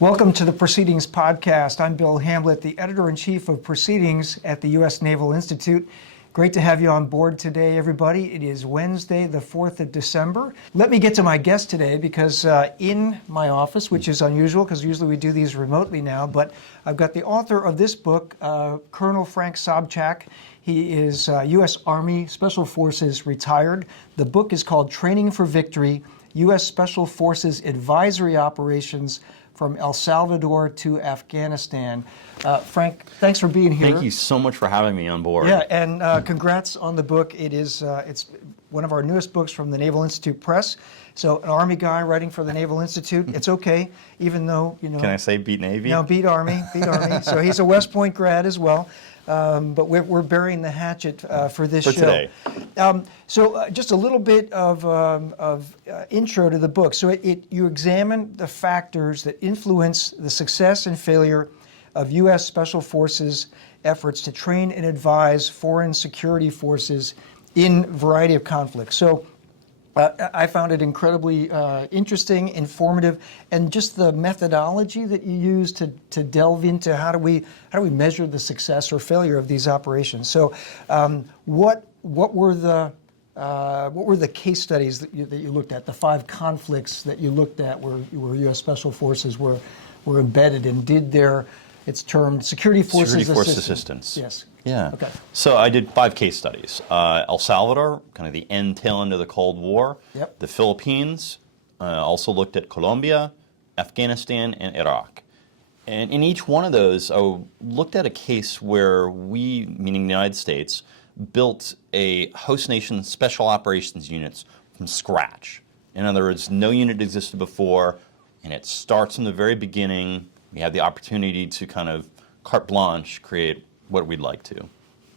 Welcome to the Proceedings Podcast. I'm Bill Hamblet, the Editor-in-Chief of Proceedings at the U.S. Naval Institute. Great to have you on board today, everybody. It is Wednesday, the 4th of December. Let me get to my guest today because in my office, which is unusual because usually we do these remotely now, but I've got the author of this book, Colonel Frank Sobchak. He is U.S. Army Special Forces retired. The book is called Training for Victory, U.S. Special Forces Advisory Operations from El Salvador to Afghanistan. Frank, thanks for being here. Thank you so much for having me on board. Yeah, and congrats on the book. It's one of our newest books from the Naval Institute Press. So an Army guy writing for the Naval Institute, it's okay, even though, you know. Can I say beat Navy? No, beat Army, beat Army. So he's a West Point grad as well. But we're burying the hatchet for this show. Today. So just a little bit of intro to the book. So you examine the factors that influence the success and failure of U.S. Special Forces efforts to train and advise foreign security forces in a variety of conflicts. So I found it incredibly interesting, informative, and just the methodology that you use to delve into how do we measure the success or failure of these operations. So, what were the case studies that you looked at? The 5 conflicts that you looked at where U.S. Special Forces were embedded and did it's termed Security Forces Assistance. Yes. Yeah. Okay. So I did 5 case studies. El Salvador, kind of the tail end of the Cold War. Yep. The Philippines. Also looked at Colombia, Afghanistan, and Iraq. And in each one of those, I looked at a case where we, meaning the United States, built a host nation special operations units from scratch. In other words, no unit existed before, and it starts from the very beginning. We have the opportunity to kind of carte blanche create what we'd like to.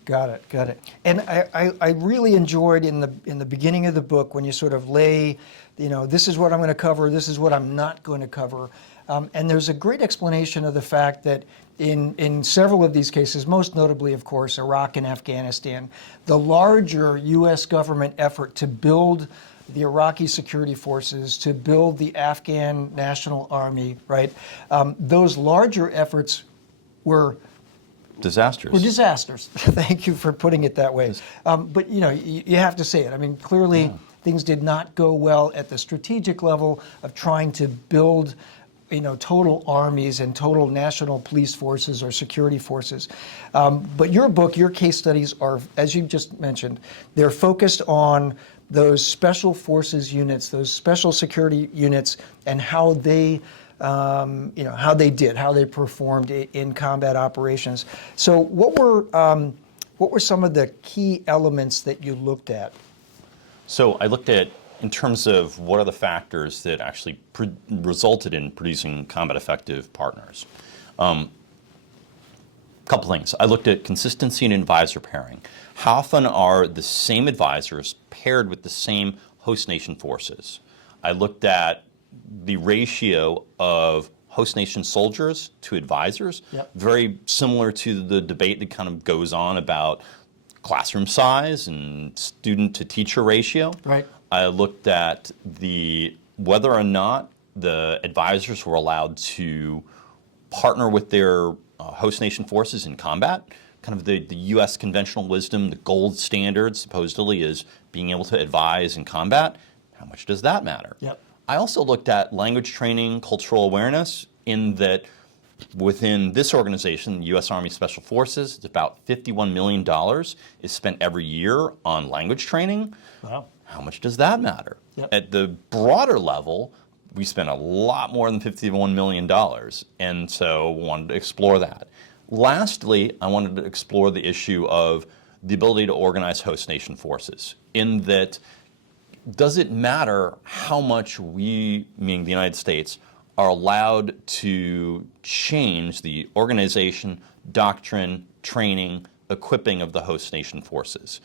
Got it. And I really enjoyed in the beginning of the book when you sort of lay, this is what I'm going to cover, this is what I'm not going to cover. And there's a great explanation of the fact that in several of these cases, most notably, of course, Iraq and Afghanistan, the larger U.S. government effort to build the Iraqi security forces, to build the Afghan National Army, right? Those larger efforts were disasters. Thank you for putting it that way. But you have to say it. I mean, clearly things did not go well at the strategic level of trying to build total armies and total national police forces or security forces. But your book, your case studies are, as you just mentioned, they're focused on those special forces units, those special security units, and how they performed in combat operations. So what were some of the key elements that you looked at? So I looked at, in terms of what are the factors that actually resulted in producing combat effective partners. Couple things. I looked at consistency and advisor pairing. How often are the same advisors paired with the same host nation forces? I looked at the ratio of host nation soldiers to advisors, very similar to the debate that kind of goes on about classroom size and student to teacher ratio. Right. I looked at whether or not the advisors were allowed to partner with their host nation forces in combat. Kind of the U.S. conventional wisdom, the gold standard supposedly is being able to advise in combat. How much does that matter? Yep. I also looked at language training, cultural awareness, in that within this organization, the U.S. Army Special Forces, it's about $51 million is spent every year on language training. Wow. How much does that matter? Yep. At the broader level, we spend a lot more than $51 million, and so wanted to explore that. Lastly, I wanted to explore the issue of the ability to organize host nation forces, in that does it matter how much we, meaning the United States, are allowed to change the organization, doctrine, training, equipping of the host nation forces?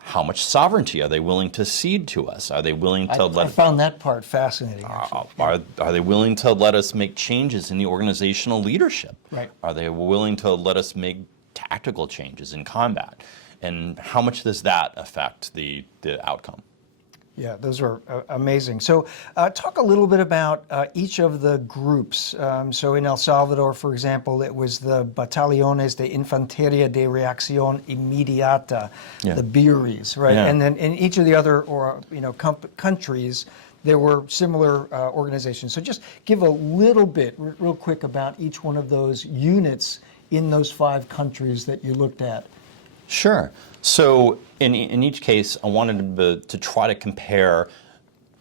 How much sovereignty are they willing to cede to us? Are they willing to I found that part fascinating. Are they willing to let us make changes in the organizational leadership? Right. Are they willing to let us make tactical changes in combat? And how much does that affect the outcome? Yeah, those are amazing. So talk a little bit about each of the groups. So in El Salvador, for example, it was the Batallones de Infantería de Reacción Inmediata, the BIRIs, right? Yeah. And then in each of the other countries, there were similar organizations. So just give a little bit, real quick, about each one of those units in those 5 countries that you looked at. Sure. So in each case, I wanted to try to compare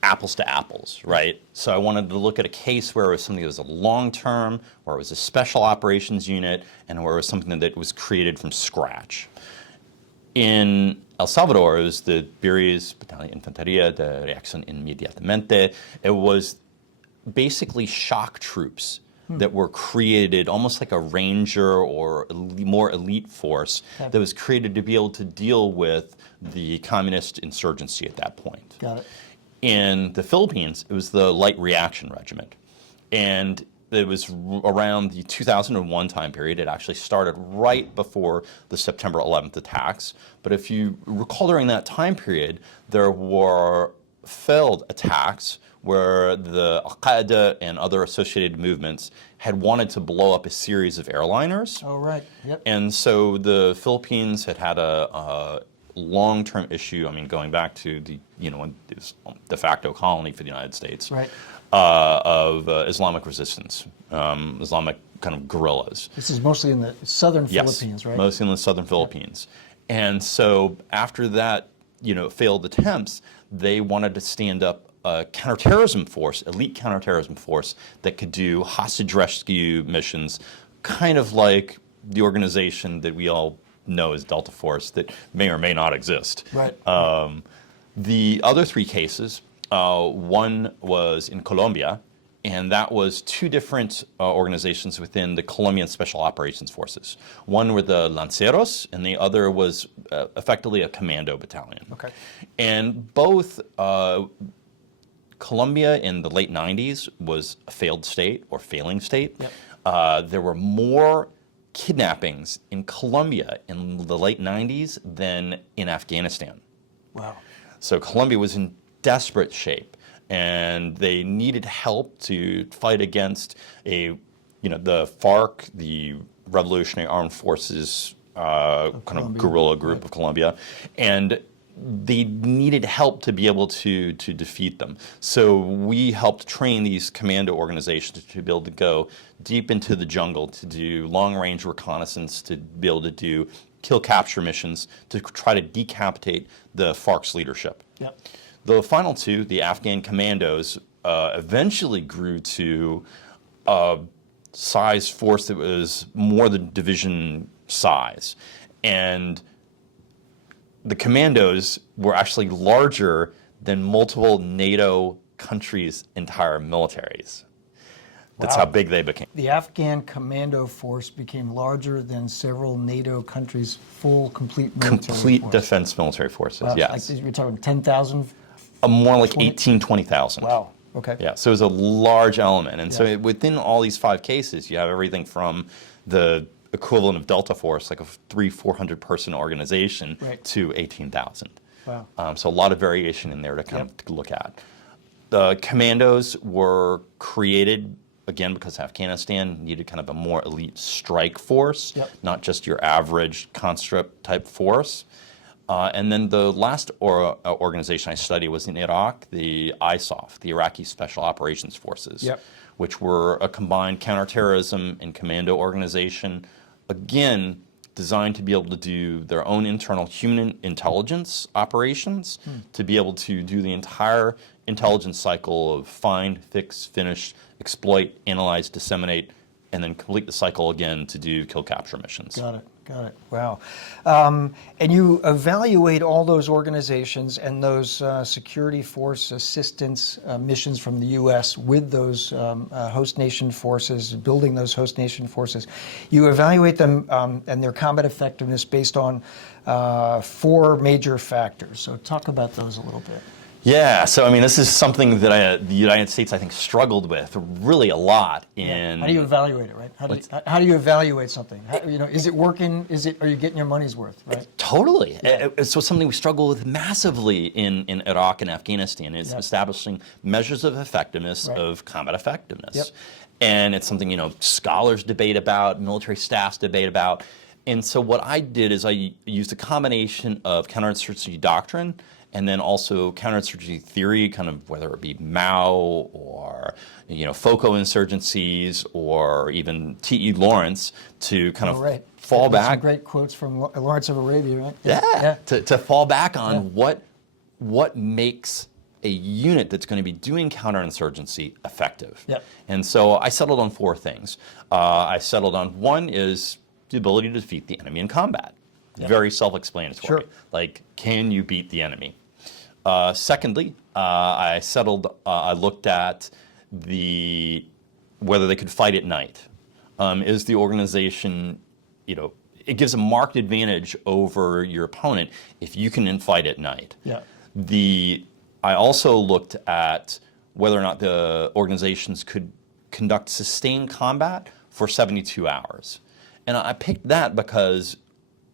apples to apples, right? So I wanted to look at a case where it was something that was a long-term, where it was a special operations unit, and where it was something that was created from scratch. In El Salvador, it was the BIRIs, Battalion Infantería de Reacción Inmediatamente. It was basically shock troops that were created almost like a ranger or more elite force that was created to be able to deal with the communist insurgency at that point. Got it. In the Philippines, it was the Light Reaction Regiment. And it was around the 2001 time period. It actually started right before the September 11th attacks. But if you recall, during that time period, there were failed attacks where the Al-Qaeda and other associated movements had wanted to blow up a series of airliners. Oh, right. Yep. And so the Philippines had a long-term issue, I mean, going back to the, when it was de facto colony for the United States, Right. Of Islamic resistance, Islamic kind of guerrillas. This is mostly in the southern Yes, Philippines, right? mostly in the southern Philippines. And so after that, failed attempts, they wanted to stand up a counterterrorism force, elite counterterrorism force that could do hostage rescue missions, kind of like the organization that we all know as Delta Force that may or may not exist. Right. The other 3 cases, one was in Colombia, and that was 2 different organizations within the Colombian Special Operations Forces. One were the Lanceros, and the other was effectively a commando battalion. Okay. And both Colombia in the late 90s was a failed state or failing state. Yep. There were more kidnappings in Colombia in the late 90s than in Afghanistan. Wow. So Colombia was in desperate shape, and they needed help to fight against the FARC, the Revolutionary Armed Forces kind of guerrilla group of Colombia, and they needed help to be able to defeat them. So we helped train these commando organizations to be able to go deep into the jungle, to do long-range reconnaissance, to be able to do kill-capture missions, to try to decapitate the FARC's leadership. Yep. The final 2, the Afghan commandos, eventually grew to a size force that was more than division size. And the commandos were actually larger than multiple NATO countries' entire militaries. That's Wow. how big they became. The Afghan commando force became larger than several NATO countries' full, complete military Complete force. defense military forces, Wow. yes. Like you're talking 10,000? More like 18, 20,000. Wow. Okay. Yeah, so it was a large element. And Yeah. so within all these 5 cases, you have everything from the equivalent of Delta Force, like a 300-400 person organization, Right. to 18,000. Wow. So a lot of variation in there to kind of to look at. The commandos were created, again, because Afghanistan needed kind of a more elite strike force, Yep. not just your average conscript type force. And then the last organization I studied was in Iraq, the ISOF, the Iraqi Special Operations Forces, Yep. which were a combined counterterrorism and commando organization, again, designed to be able to do their own internal human intelligence operations, to be able to do the entire intelligence cycle of find, fix, finish, exploit, analyze, disseminate, and then complete the cycle again to do kill capture missions. Got it. Got it. Wow. And you evaluate all those organizations and those security force assistance missions from the U.S. with those host nation forces, building those host nation forces. You evaluate them and their combat effectiveness based on 4 major factors. So talk about those a little bit. Yeah, so I mean, this is something that the United States, I think, struggled with really a lot in. How do you evaluate it, right? How do you evaluate something? Is it working? Are you getting your money's worth, right? Totally. So something we struggle with massively in Iraq and Afghanistan is establishing measures of effectiveness, of combat effectiveness. Yep. And it's something, scholars debate about, military staffs debate about. And so what I did is I used a combination of counterinsurgency doctrine and then also counterinsurgency theory, kind of whether it be Mao or FOCO insurgencies or even T.E. Lawrence to kind of fall back. Some great quotes from Lawrence of Arabia, right? Yeah. To fall back on what makes a unit that's going to be doing counterinsurgency effective. Yep. And so I settled on 4 things. I settled on one is the ability to defeat the enemy in combat. Yep. Very self-explanatory. Sure. Like, can you beat the enemy? Secondly, I looked at whether they could fight at night. Is the organization, it gives a marked advantage over your opponent if you can fight at night. Yeah. I also looked at whether or not the organizations could conduct sustained combat for 72 hours. And I picked that because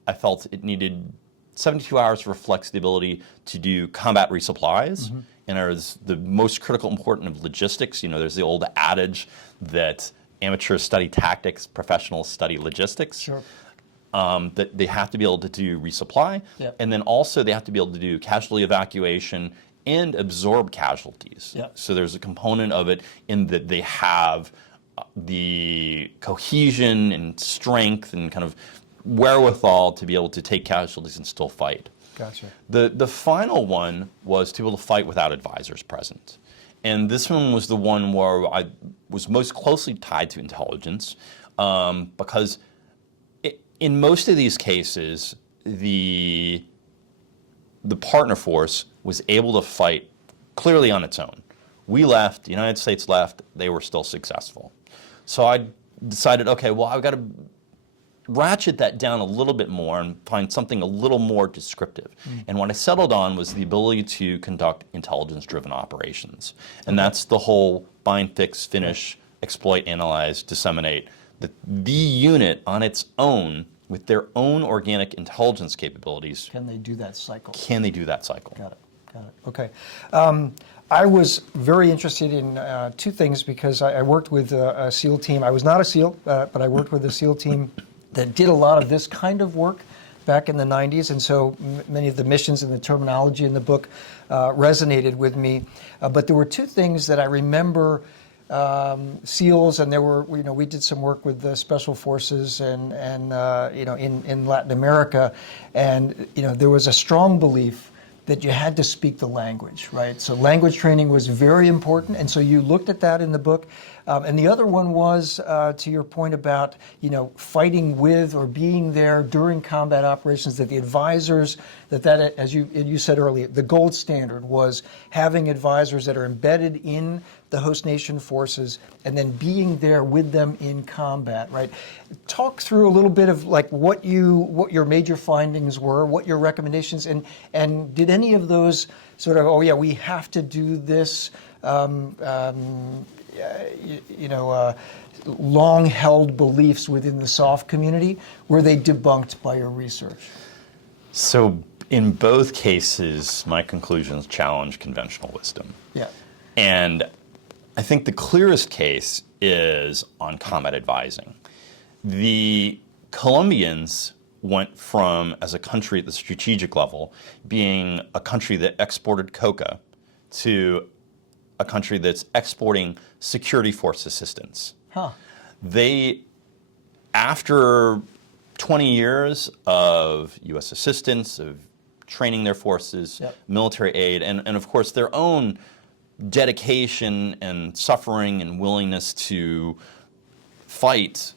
I felt it needed 72 hours reflects the ability to do combat resupplies, and there's the most critical important of logistics. There's the old adage that amateurs study tactics, professionals study logistics. Sure. That they have to be able to do resupply, and then also they have to be able to do casualty evacuation and absorb casualties. So there's a component of it in that they have the cohesion and strength and kind of wherewithal to be able to take casualties and still fight. Gotcha. The final one was to be able to fight without advisors present. And this one was the one where I was most closely tied to intelligence because in most of these cases, the partner force was able to fight clearly on its own. We left, the United States left, they were still successful. So I decided, okay, well, I've got to ratchet that down a little bit more and find something a little more descriptive. And what I settled on was the ability to conduct intelligence-driven operations. And that's the whole bind, fix, finish, exploit, analyze, disseminate. The unit on its own, with their own organic intelligence capabilities. Can they do that cycle? Can they do that cycle? Got it. Okay. I was very interested in 2 things because I worked with a SEAL team. I was not a SEAL, but I worked with a SEAL team that did a lot of this kind of work back in the 90s, and so many of the missions and the terminology in the book resonated with me. But there were 2 things that I remember SEALs, and we did some work with the Special Forces and in Latin America, and there was a strong belief that you had to speak the language, right? So language training was very important, and so you looked at that in the book. And the other one was, to your point about, fighting with or being there during combat operations, that the advisors, that as you said earlier, the gold standard was having advisors that are embedded in the host nation forces and then being there with them in combat, right? Talk through a little bit of like what your major findings were, what your recommendations, and did any of those sort of, we have to do this, long-held beliefs within the SOF community, were they debunked by your research? So in both cases, my conclusions challenge conventional wisdom. Yeah. And I think the clearest case is on combat advising. The Colombians went from, as a country at the strategic level, being a country that exported coca to a country that's exporting security force assistance. They, after 20 years of U.S. assistance, of training their forces, military aid, and of course their own dedication and suffering and willingness to fight,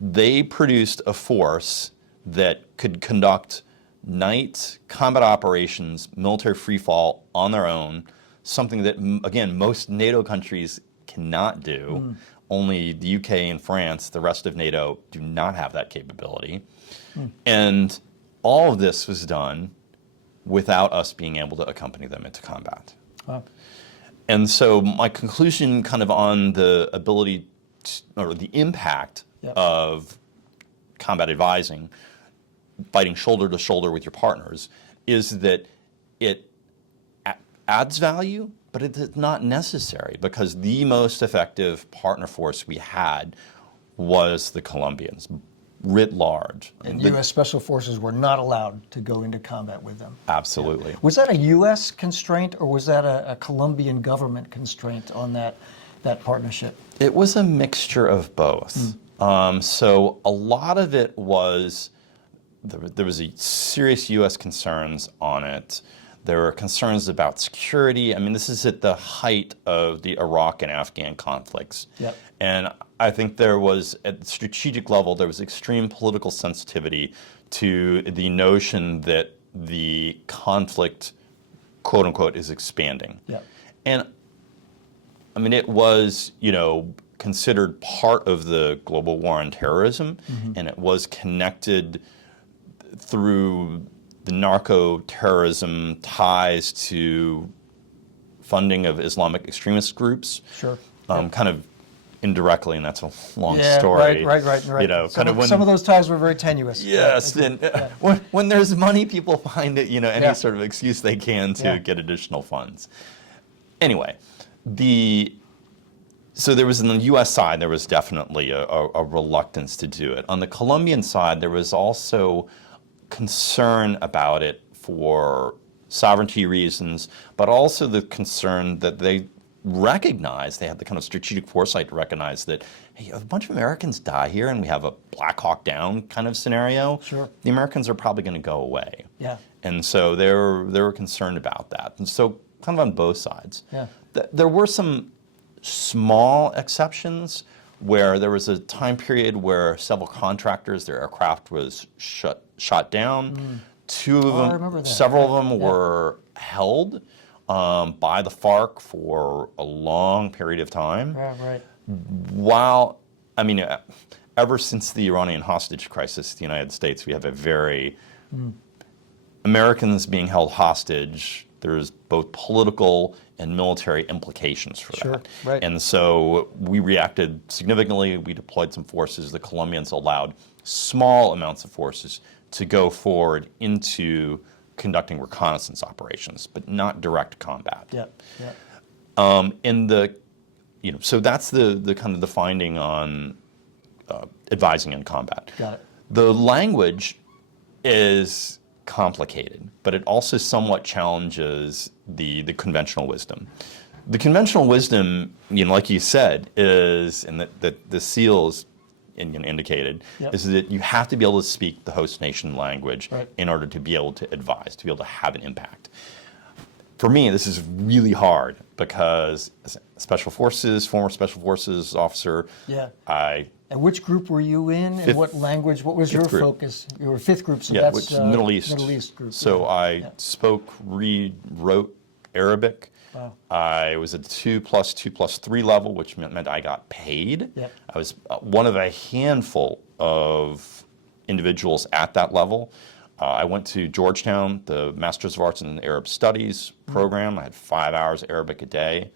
they produced a force that could conduct night combat operations, military freefall on their own, something that, again, most NATO countries cannot do. Only the UK and France, the rest of NATO, do not have that capability. And all of this was done without us being able to accompany them into combat. Wow. And so my conclusion kind of on the ability or the impact Yep. of combat advising, fighting shoulder to shoulder with your partners, is that it adds value, but it is not necessary, because the most effective partner force we had was the Colombians, writ large. And U.S. Special Forces were not allowed to go into combat with them. Absolutely. Was that a U.S. constraint, or was that a Colombian government constraint on that partnership? It was a mixture of both. So a lot of it was, there was a serious U.S. concerns on it. There were concerns about security. I mean, this is at the height of the Iraq and Afghan conflicts. Yep. And I think there was, at the strategic level, there was extreme political sensitivity to the notion that the conflict, quote unquote, is expanding. Yep. And I mean, it was, considered part of the global war on terrorism, and it was connected through the narco-terrorism ties to funding of Islamic extremist groups. Sure. Kind of indirectly, and that's a long Yeah, story. right. Some of those ties were very tenuous. Yes, and when there's money, people find it, any Yeah. sort of excuse they can to get additional funds. Anyway, so there was, on the U.S. side, there was definitely a reluctance to do it. On the Colombian side, there was also concern about it for sovereignty reasons, but also the concern that they recognized, they had the kind of strategic foresight to recognize that, hey, if a bunch of Americans die here and we have a Black Hawk Down kind of scenario, Sure. the Americans are probably going to go away. Yeah. And so they were concerned about that. And so kind of on both sides. Yeah. There were some small exceptions where there was a time period where several contractors, their aircraft was shot down. Two of I them, remember that. several of them were held by the FARC for a long period of time. Yeah, right. While, I mean, ever since the Iranian hostage crisis, the United States, we have a very, Americans being held hostage, there's both political and military implications for Sure, that. right. And so we reacted significantly. We deployed some forces. The Colombians allowed small amounts of forces to go forward into conducting reconnaissance operations, but not direct combat. Yeah. So that's the kind of the finding on advising in combat. Got it. The language is complicated, but it also somewhat challenges the conventional wisdom. The conventional wisdom, like you said, is, and that the SEALs indicated, Yep. is that you have to be able to speak the host nation language Right. in order to be able to advise, to be able to have an impact. For me, this is really hard because as a Special Forces, former Special Forces officer, Yeah. I And which group were you in, and Fifth- what language? What was your fifth group. focus? You were fifth group, so yeah, that's which is Middle East. Middle East group. So yeah. I Yeah. spoke, read, wrote Arabic. Wow. I was at 2+2+3 level, which meant I got paid. Yep. I was one of a handful of individuals at that level. I went to Georgetown, the Masters of Arts in Arab Studies program. I had 5 hours Arabic a day.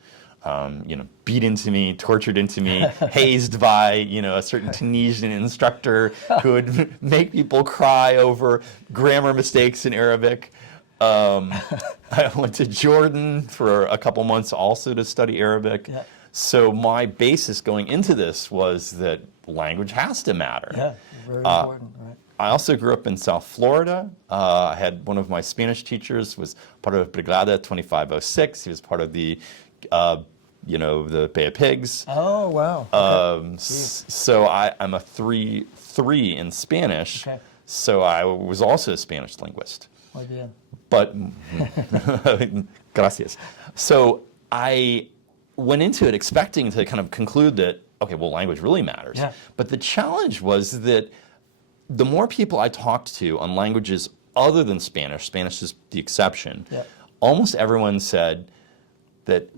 Beat into me, tortured into me, hazed by, a certain Tunisian instructor who would make people cry over grammar mistakes in Arabic. I went to Jordan for a couple months also to study Arabic. Yeah. So my basis going into this was that language has to matter. Yeah, very important. Right. I also grew up in South Florida. I had one of my Spanish teachers was part of Brigada 2506. He was part of the, the Bay of Pigs. Oh wow. Okay. So I'm a 3 in Spanish. Okay. So I was also a Spanish linguist. Muy bien. But, gracias. So I went into it expecting to kind of conclude that, okay, well, language really matters. Yeah. But the challenge was that the more people I talked to on languages other than Spanish, Spanish is the exception, Yeah. almost everyone said that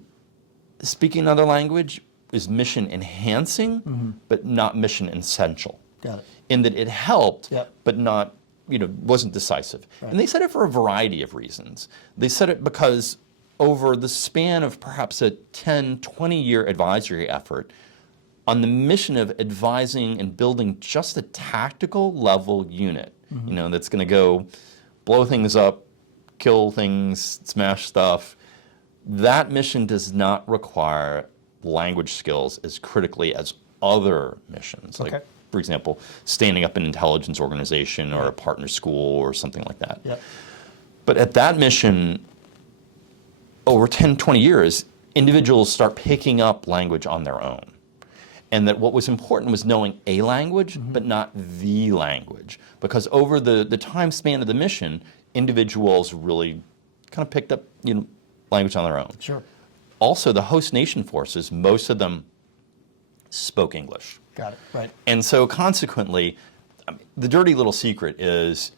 speaking another language is mission enhancing, but not mission essential. Got it. In that it helped, Yep. but not wasn't decisive. Right. And they said it for a variety of reasons. They said it because over the span of perhaps a 10, 20-year advisory effort, on the mission of advising and building just a tactical level unit, that's going to go blow things up, kill things, smash stuff, that mission does not require language skills as critically as other missions. Okay. Like, for example, standing up an intelligence organization or a partner school or something like that. Yep. But at that mission, over 10, 20 years, individuals start picking up language on their own. And that what was important was knowing a language, but not the language. Because over the time span of the mission, individuals really kind of picked up language on their own. Sure. Also, the host nation forces, most of them spoke English. Got it, right. And so consequently, the dirty little secret is,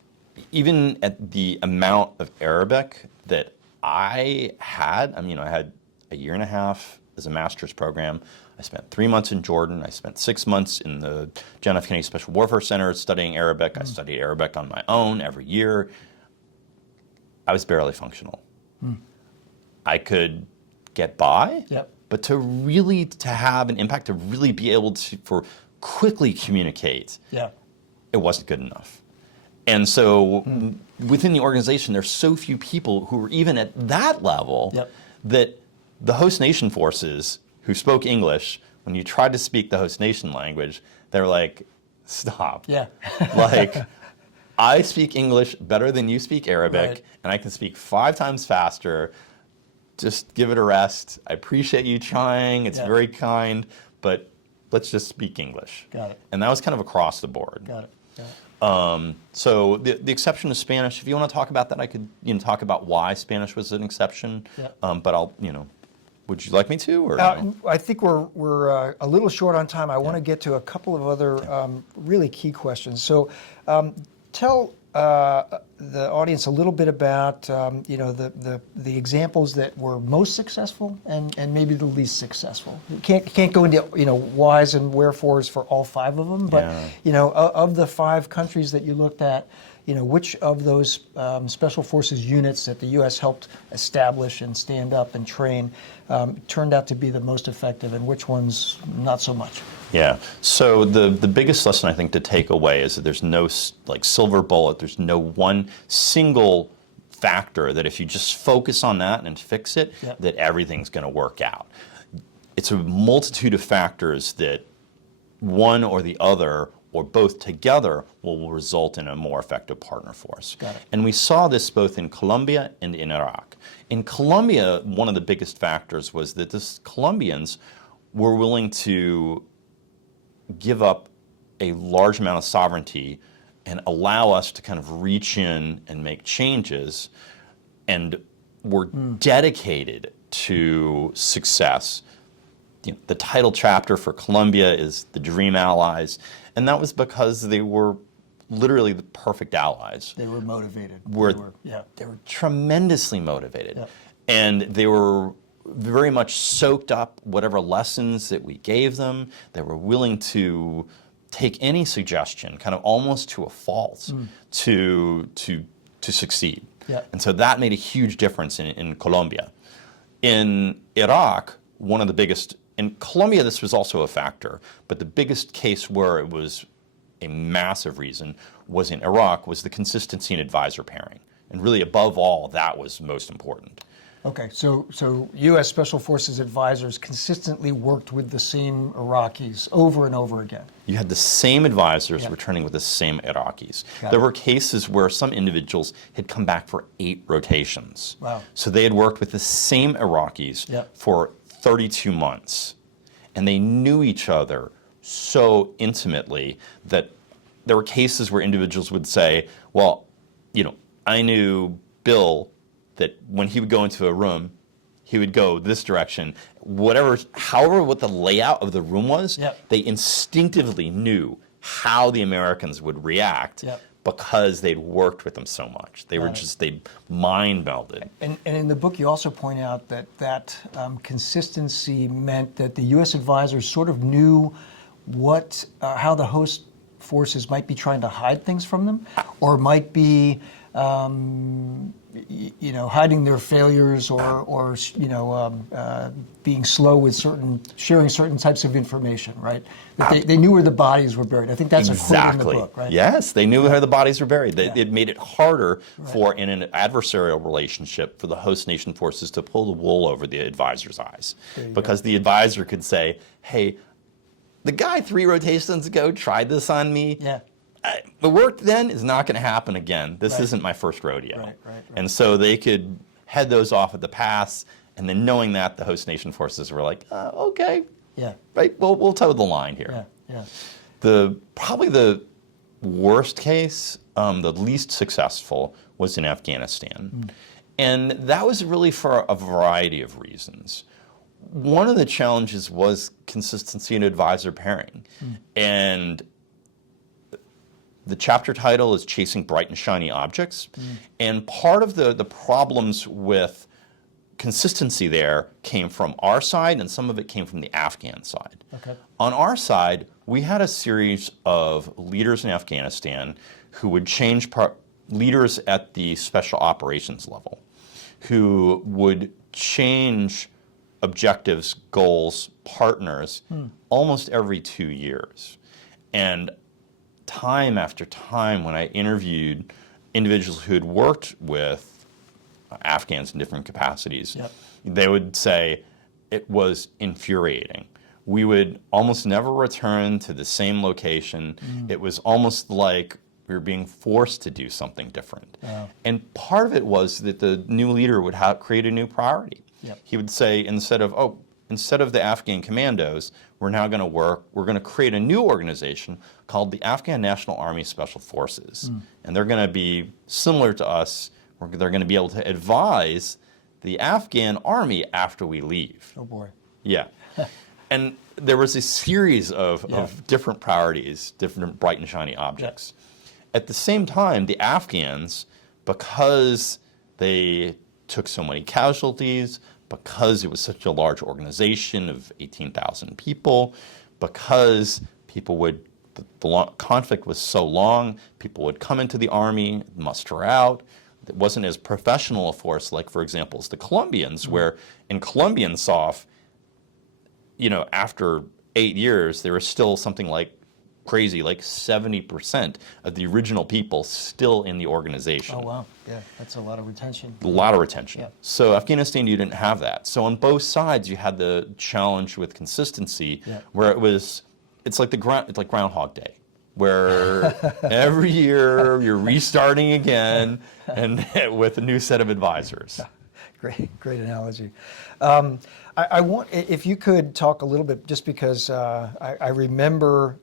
even at the amount of Arabic that I had, I had a year and a half as a master's program. I spent 3 months in Jordan. I spent 6 months in the John F. Kennedy Special Warfare Center studying Arabic. I studied Arabic on my own every year. I was barely functional. I could get by, but to have an impact, to really be able to quickly communicate, it wasn't good enough. And so within the organization, there's so few people who are even at that level that the host nation forces who spoke English, when you tried to speak the host nation language, they were like, stop. Like, I speak English better than you speak Arabic, and I can speak 5 times faster. Just give it a rest. I appreciate you trying. It's very kind, but let's just speak English. Got it. And that was kind of across the board. Got it. Got it. So the exception of Spanish, if you want to talk about that, I could talk about why Spanish was an exception. But I'll, would you like me to? Or no? I think we're a little short on time. I want to get to a couple of other really key questions. So tell the audience a little bit about the examples that were most successful and maybe the least successful. You can't go into whys and wherefores for all 5 of them, but of the 5 countries that you looked at, which of those special forces units that the U.S. helped establish and stand up and train turned out to be the most effective, and which ones not so much? Yeah. So the biggest lesson I think to take away is that there's no silver bullet. There's no one single factor that if you just focus on that and fix it, that everything's going to work out. It's a multitude of factors that one or the other or both together will result in a more effective partner force. Got it. And we saw this both in Colombia and in Iraq. In Colombia, one of the biggest factors was that the Colombians were willing to give up a large amount of sovereignty and allow us to kind of reach in and make changes, and were dedicated to success. The title chapter for Colombia is The Dream Allies, and that was because they were literally the perfect allies. They were motivated. They were tremendously motivated. And they were very much soaked up whatever lessons that we gave them. They were willing to take any suggestion, kind of almost to a fault, to succeed. And so that made a huge difference in Colombia. In Iraq, one of the biggest, in Colombia this was also a factor, but the biggest case where it was a massive reason was in Iraq, was the consistency in advisor pairing. And really above all, that was most important. Okay, so U.S. Special Forces advisors consistently worked with the same Iraqis over and over again. You had the same advisors returning with the same Iraqis. There were cases where some individuals had come back for 8 rotations. Wow. So they had worked with the same Iraqis for 32 months. And they knew each other so intimately that there were cases where individuals would say, well, I knew Bill, that when he would go into a room, he would go this direction. However what the layout of the room was, they instinctively knew how the Americans would react because they'd worked with them so much. They were they mind melded. And in the book, you also point out that consistency meant that the U.S. advisors sort of knew how the host forces might be trying to hide things from them, or might be, hiding their failures, or being slow with sharing certain types of information, right? That they knew where the bodies were buried. I think that's a quote in the book, right? Yes, they knew where the bodies were buried. It made it harder for, in an adversarial relationship, for the host nation forces to pull the wool over the advisor's eyes, because the advisor could say, "Hey, the guy 3 rotations ago tried this on me. Yeah. The work then is not going to happen again. This isn't my first rodeo." Right. And so they could head those off at the pass, and then knowing that, the host nation forces were like, okay, right, we'll toe the line here. Probably the worst case, the least successful, was in Afghanistan. And that was really for a variety of reasons. One of the challenges was consistency in advisor pairing. And the chapter title is Chasing Bright and Shiny Objects. And part of the problems with consistency there came from our side, and some of it came from the Afghan side. Okay. On our side, we had a series of leaders in Afghanistan who would change leaders at the special operations level, who would change objectives, goals, partners almost every 2 years. And time after time, when I interviewed individuals who had worked with Afghans in different capacities, they would say it was infuriating. We would almost never return to the same location. It was almost like we were being forced to do something different. And part of it was that the new leader would create a new priority. He would say, instead of the Afghan commandos, we're going to create a new organization called the Afghan National Army Special Forces. And they're going to be similar to us. They're going to be able to advise the Afghan army after we leave. Oh boy. Yeah. And there was a series of different priorities, different bright and shiny objects. At the same time, the Afghans, because they took so many casualties, because it was such a large organization of 18,000 people, because the conflict was so long, people would come into the army, muster out. It wasn't as professional a force like, for example, as the Colombians, where in Colombian SOF, after 8 years, there was still something like 70% of the original people still in the organization. Oh, wow. Yeah, that's a lot of retention. A lot of retention. So Afghanistan, you didn't have that. So on both sides, you had the challenge with consistency, where it's like Groundhog Day, where every year you're restarting again, and with a new set of advisors. Great analogy. I want, if you could talk a little bit, just because I remember,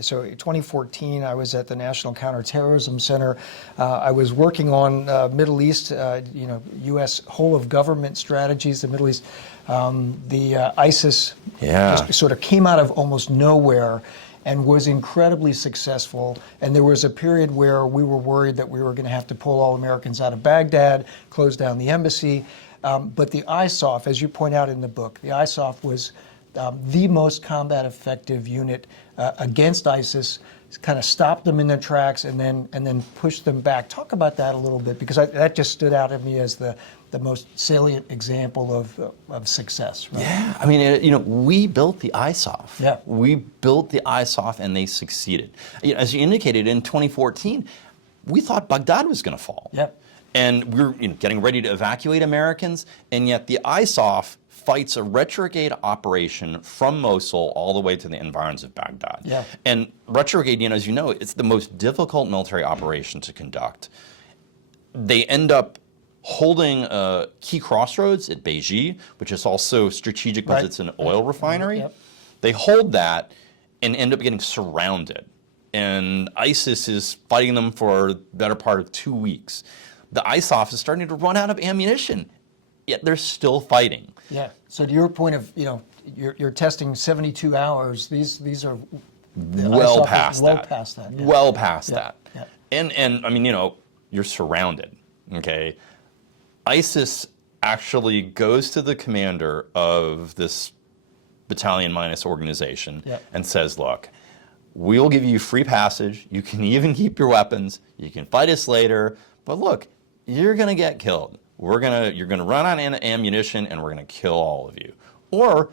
so in 2014, I was at the National Counterterrorism Center. I was working on Middle East, U.S. whole of government strategies, the Middle East. The ISIS just sort of came out of almost nowhere and was incredibly successful. And there was a period where we were worried that we were going to have to pull all Americans out of Baghdad, close down the embassy. But the ISOF, as you point out in the book, the ISOF was the most combat effective unit against ISIS. Kind of stopped them in their tracks and then pushed them back. Talk about that a little bit, because that just stood out to me as the most salient example of success. Right? Yeah, I mean, we built the ISOF. Yeah. We built the ISOF, and they succeeded. As you indicated, in 2014, we thought Baghdad was going to fall. Yeah. And we were getting ready to evacuate Americans, and yet the ISOF fights a retrograde operation from Mosul all the way to the environs of Baghdad. Yeah. And retrograde, as you know, it's the most difficult military operation to conduct. They end up holding key crossroads at Beji, which is also strategic because it's an oil refinery. Yep. They hold that and end up getting surrounded. And ISIS is fighting them for the better part of 2 weeks. The ISOF is starting to run out of ammunition, yet they're still fighting. Yeah. So to your point of, you're testing 72 hours. These are well past that. Yeah. Well past that. Yeah. And I mean, you're surrounded. Okay. ISIS actually goes to the commander of this battalion minus organization and says, look, we'll give you free passage. You can even keep your weapons. You can fight us later. But look, you're going to get killed. You're going to run out of ammunition, and we're going to kill all of you. Or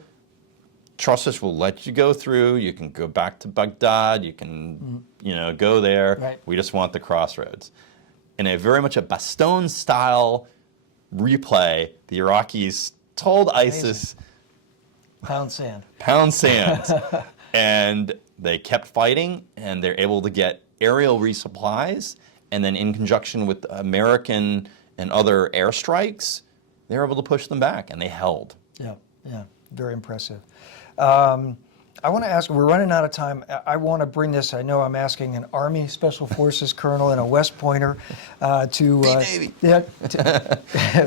trust us, we'll let you go through. You can go back to Baghdad. You can, go there. Right. We just want the crossroads. In a very much a Bastogne-style replay, the Iraqis told ISIS, Pound sand. pound sand. And they kept fighting, and they're able to get aerial resupplies. And then in conjunction with American and other airstrikes, they were able to push them back, and they held. Yeah, very impressive. I want to ask, we're running out of time. I want to bring this, I know I'm asking an Army Special Forces colonel and a West Pointer to... Beat Navy. Yeah,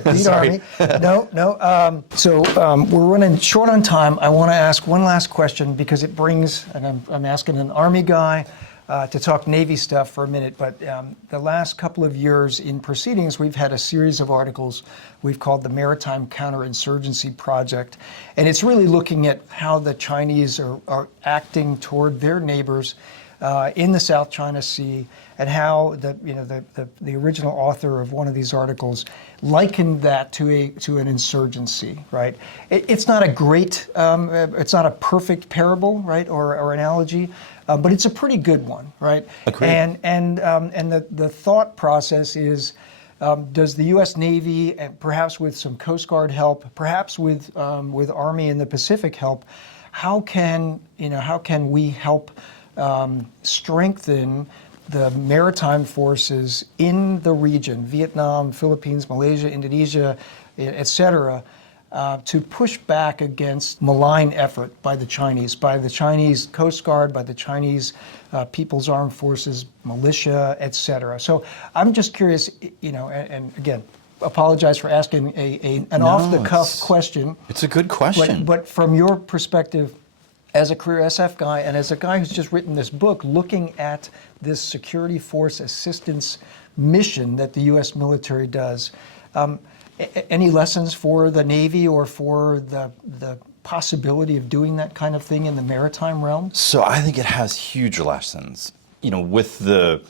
beat Army. No. So we're running short on time. I want to ask one last question because it brings, and I'm asking an Army guy to talk Navy stuff for a minute, but the last couple of years in proceedings, we've had a series of articles we've called the Maritime Counterinsurgency Project, and it's really looking at how the Chinese are acting toward their neighbors in the South China Sea, and how the original author of one of these articles likened that to an insurgency, right? It's not a great, it's not a perfect parable, right, or analogy, but it's a pretty good one, right? Agreed. And the thought process is, does the U.S. Navy, and perhaps with some Coast Guard help, perhaps with Army in the Pacific help, how can we help strengthen the maritime forces in the region, Vietnam, Philippines, Malaysia, Indonesia, et cetera, to push back against malign effort by the Chinese Coast Guard, by the Chinese People's Armed Forces, militia, et cetera. So I'm just curious, and again, apologize for asking an off-the-cuff question. It's a good question. But from your perspective, as a career SF guy and as a guy who's just written this book looking at this security force assistance mission that the U.S. military does, any lessons for the Navy or for the possibility of doing that kind of thing in the maritime realm? So I think it has huge lessons. With the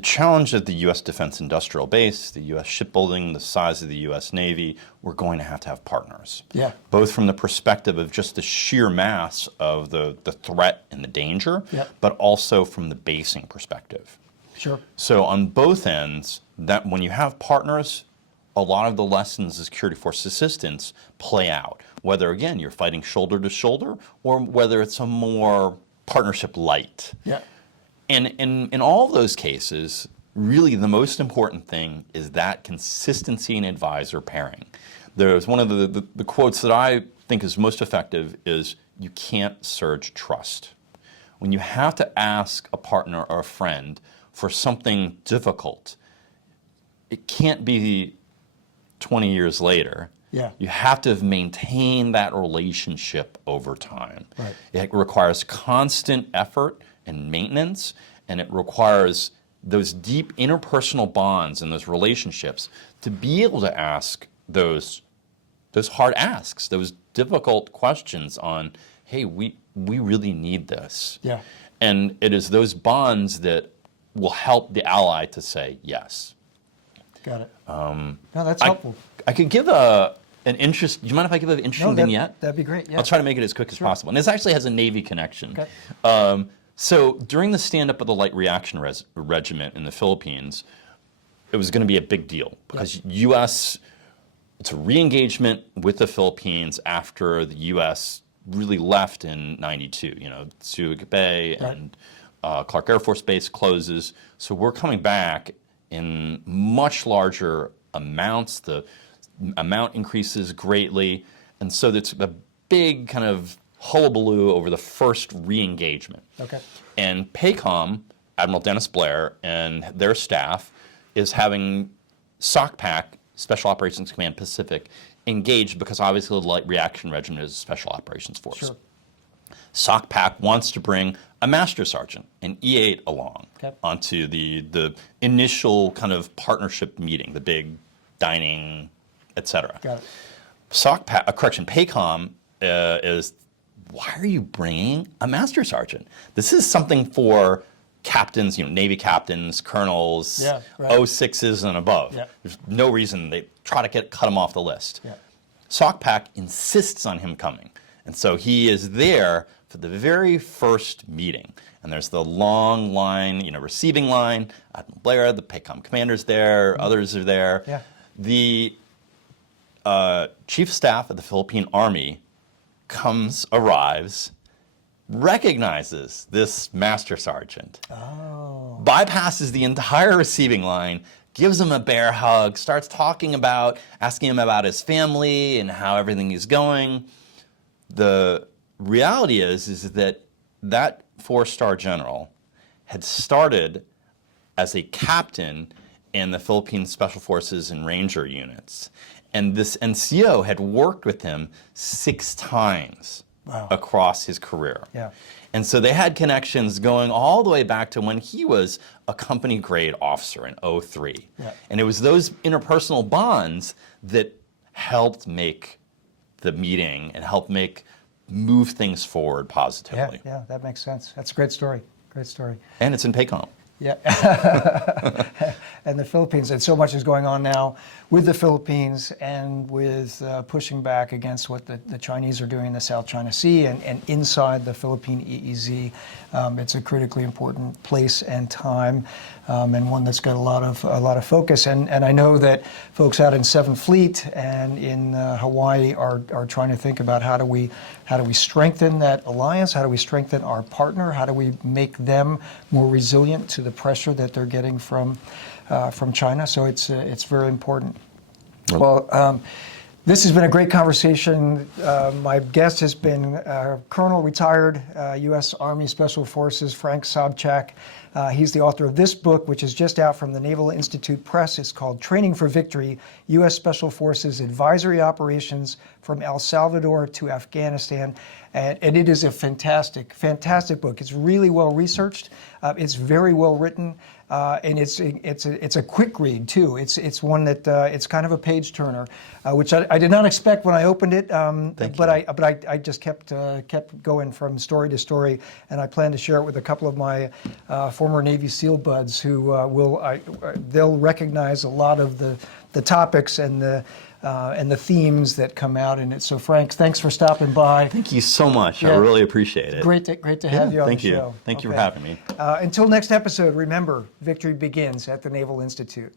challenge of the U.S. defense industrial base, the U.S. shipbuilding, the size of the U.S. Navy, we're going to have partners. Yeah. Both from the perspective of just the sheer mass of the threat and the danger, Yeah. but also from the basing perspective. Sure. So on both ends, that when you have partners, a lot of the lessons of security force assistance play out. Whether, again, you're fighting shoulder to shoulder, or whether it's a more partnership light. Yeah. And in all of those cases, really the most important thing is that consistency and advisor pairing. There's one of the quotes that I think is most effective is, you can't surge trust. When you have to ask a partner or a friend for something difficult, it can't be 20 years later. Yeah. You have to maintain that relationship over time. Right. It requires constant effort and maintenance, and it requires those deep interpersonal bonds and those relationships to be able to ask those hard asks, those difficult questions on, hey, we really need this. Yeah. And it is those bonds that will help the ally to say yes. Got it. No, that's helpful. I could give an interest. Do you mind if I give an interesting vignette? That'd be great. Yeah. I'll try to make it as quick as possible. And this actually has a Navy connection. Okay. So during the stand-up of the Light Reaction Regiment in the Philippines, it was going to be a big deal because U.S. It's a re-engagement with the Philippines after the U.S. really left in '92. Subic Bay and Clark Air Force Base closes. So we're coming back in much larger amounts. The amount increases greatly. And so it's a big kind of hullabaloo over the first re-engagement. Okay. And PACOM, Admiral Dennis Blair, and their staff is having SOCPAC, Special Operations Command Pacific, engaged because obviously the Light Reaction Regiment is a Special Operations Force. Sure. SOCPAC wants to bring a Master Sergeant, an E8 along, onto the initial kind of partnership meeting, the big dining, etc. Got it. PACOM is why are you bringing a master sergeant? This is something for captains, Navy captains, colonels, Yeah, right. 06s and above. Yeah. There's no reason they try to cut him off the list. Yeah. Sobchak insists on him coming. And so he is there for the very first meeting. And there's the long line, receiving line. Admiral Blair, the PACOM commander's there, others are there. Yeah. The chief of staff of the Philippine Army arrives, recognizes this master sergeant, bypasses the entire receiving line, gives him a bear hug, starts asking him about his family and how everything is going. The reality is that 4-star general had started as a captain in the Philippine Special Forces and Ranger units. And this NCO had worked with him 6 times across his career. Yeah. And so they had connections going all the way back to when he was a company grade officer in 03. Yeah. And it was those interpersonal bonds that helped make the meeting and helped move things forward positively. Yeah, that makes sense. That's a great story. Great story. And it's in PACOM. Yeah. And the Philippines, and so much is going on now with the Philippines and with pushing back against what the Chinese are doing in the South China Sea and inside the Philippine EEZ. It's a critically important place and time, and one that's got a lot of focus. And I know that folks out in 7th Fleet and in Hawaii are trying to think about how do we strengthen that alliance? How do we strengthen our partner? How do we make them more resilient to the pressure that they're getting from China? So it's very important. Well, this has been a great conversation. My guest has been Colonel retired U.S. Army Special Forces Frank Sobchak. He's the author of this book, which is just out from the Naval Institute Press. It's called Training for Victory, U.S. Special Forces Advisory Operations from El Salvador to Afghanistan. And it is a fantastic, fantastic book. It's really well researched. It's very well written. And it's a quick read too. It's one that it's kind of a page turner, which I did not expect when I opened it. I just kept going from story to story, and I plan to share it with a couple of my former Navy SEAL buds who they'll recognize a lot of the topics and the themes that come out in it. So Frank, thanks for stopping by. Thank you so much. Yeah. I really appreciate it. Great to have you on the show. Thank you for having me. Until next episode, remember, victory begins at the Naval Institute.